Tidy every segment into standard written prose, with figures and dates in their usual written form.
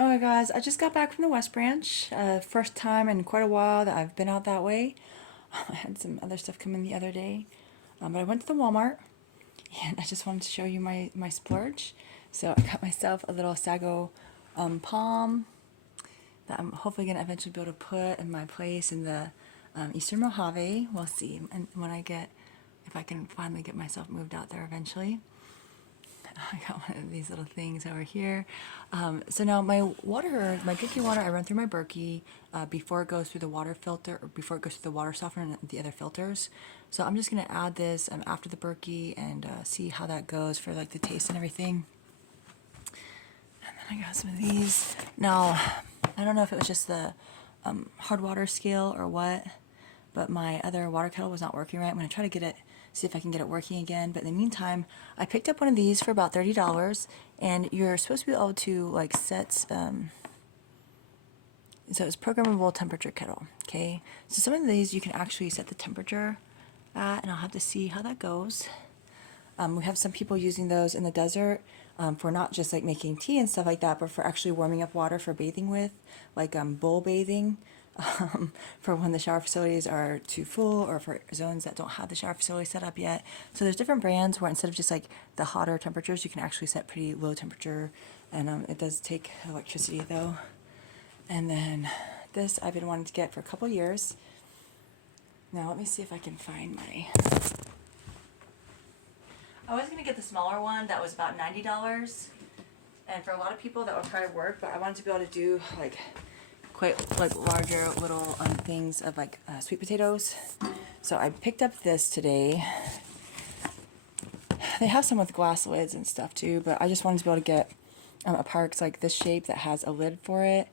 Alright guys, I just got back from the West Branch. First time in quite a while that I've been out that way. I had some other stuff come in the other day. But I went to the Walmart and I just wanted to show you my splurge. So I got myself a little sago palm that I'm hopefully going to eventually be able to put in my place in the Eastern Mojave. We'll see. And when if I can finally get myself moved out there eventually. I got one of these little things over here. So now my drinking water, I run through my Berkey before it goes through the water filter, or before it goes through the water softener and the other filters. So I'm just going to add this after the Berkey and see how that goes for like the taste and everything. And then I got some of these. Now, I don't know if it was just the hard water scale or what, but my other water kettle was not working right. I'm going to try to see if I can get it working again. But in the meantime, I picked up one of these for about $30, and you're supposed to be able to like set, so it's programmable temperature kettle, okay? So some of these you can actually set the temperature at, and I'll have to see how that goes. We have some people using those in the desert for not just like making tea and stuff like that, but for actually warming up water for bathing with, like bowl bathing. For when the shower facilities are too full or for zones that don't have the shower facility set up yet. So there's different brands where instead of just like the hotter temperatures, you can actually set pretty low temperature, and it does take electricity though. And then this I've been wanting to get for a couple years. Now let me see if I can find I was going to get the smaller one that was about $90, and for a lot of people that would probably work, but I wanted to be able to do like quite like larger little things of like sweet potatoes. So I picked up this today. They have some with glass lids and stuff too, but I just wanted to be able to get a Pyrex like this shape that has a lid for it,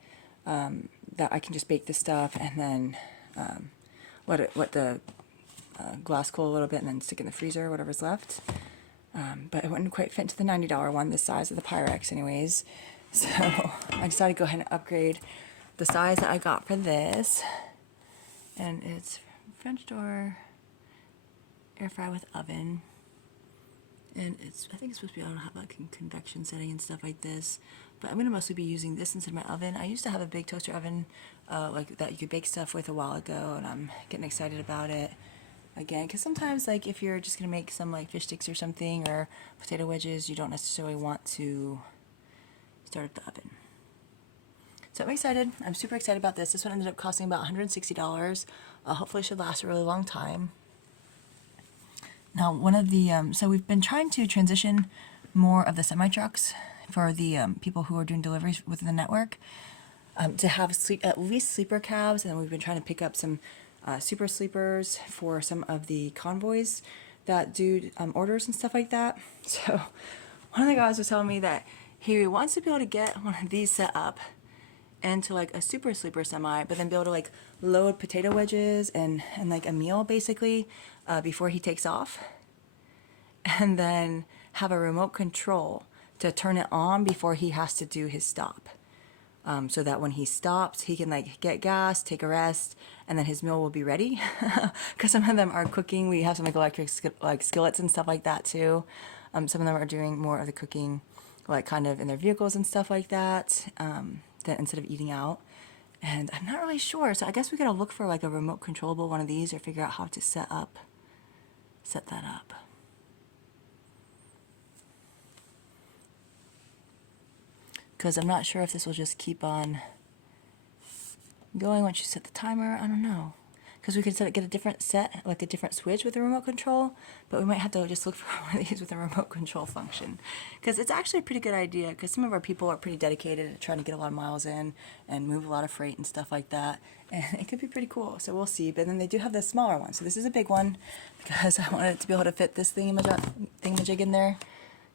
that I can just bake the stuff and then let the glass cool a little bit and then stick in the freezer, whatever's left. But it wouldn't quite fit into the $90 one, the size of the Pyrex anyways. So I decided to go ahead and upgrade the size that I got for this, and it's French door air fry with oven, and I think it's supposed to be able to have like a convection setting and stuff like this, but I'm going to mostly be using this instead of my oven. I used to have a big toaster oven like that you could bake stuff with a while ago, and I'm getting excited about it again, because sometimes like if you're just going to make some like fish sticks or something or potato wedges, you don't necessarily want to start up the oven. So I'm excited. I'm super excited about this. This one ended up costing about $160. Hopefully it should last a really long time. Now, one of the, so we've been trying to transition more of the semi-trucks for the people who are doing deliveries within the network to have at least sleeper cabs, and then we've been trying to pick up some super sleepers for some of the convoys that do orders and stuff like that. So one of the guys was telling me that he wants to be able to get one of these set up into like a super sleeper semi, but then be able to like load potato wedges and like a meal basically before he takes off, and then have a remote control to turn it on before he has to do his stop, so that when he stops he can like get gas, take a rest, and then his meal will be ready. Because some of them are cooking. We have some like electric like skillets and stuff like that too. Some of them are doing more of the cooking like kind of in their vehicles and stuff like that, instead of eating out. And I'm not really sure, so I guess we gotta look for like a remote controllable one of these, or figure out how to set that up. Because I'm not sure if this will just keep on going once you set the timer. I don't know. Because we could get a different set, like a different switch with a remote control, but we might have to just look for one of these with a remote control function. Because it's actually a pretty good idea, because some of our people are pretty dedicated to trying to get a lot of miles in and move a lot of freight and stuff like that, and it could be pretty cool, so we'll see. But then they do have the smaller one, so this is a big one, because I wanted it to be able to fit this thingamajig in there.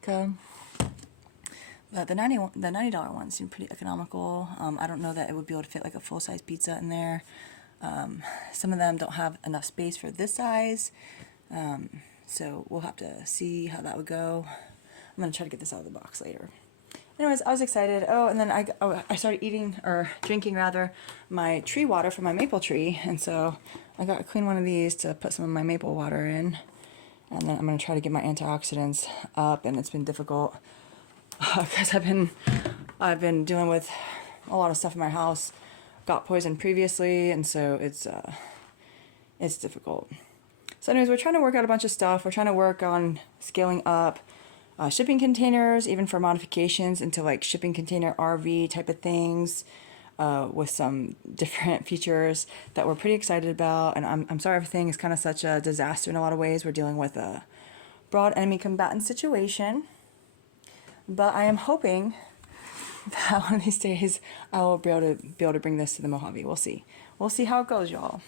But the $90 one seemed pretty economical. I don't know that it would be able to fit like a full-size pizza in there. Some of them don't have enough space for this size, so we'll have to see how that would go. I'm going to try to get this out of the box later. Anyways, I was excited. Oh, and then I started drinking rather, my tree water from my maple tree, and so I got a clean one of these to put some of my maple water in, and then I'm going to try to get my antioxidants up, and it's been difficult because I've been dealing with a lot of stuff in my house got poisoned previously, and so it's difficult. So anyways, we're trying to work out a bunch of stuff. We're trying to work on scaling up shipping containers, even for modifications into like shipping container RV type of things, with some different features that we're pretty excited about. And I'm sorry everything is kind of such a disaster in a lot of ways. We're dealing with a broad enemy combatant situation. But I am hoping that one of these days I will be able to bring this to the Mojave. We'll see. We'll see how it goes, y'all.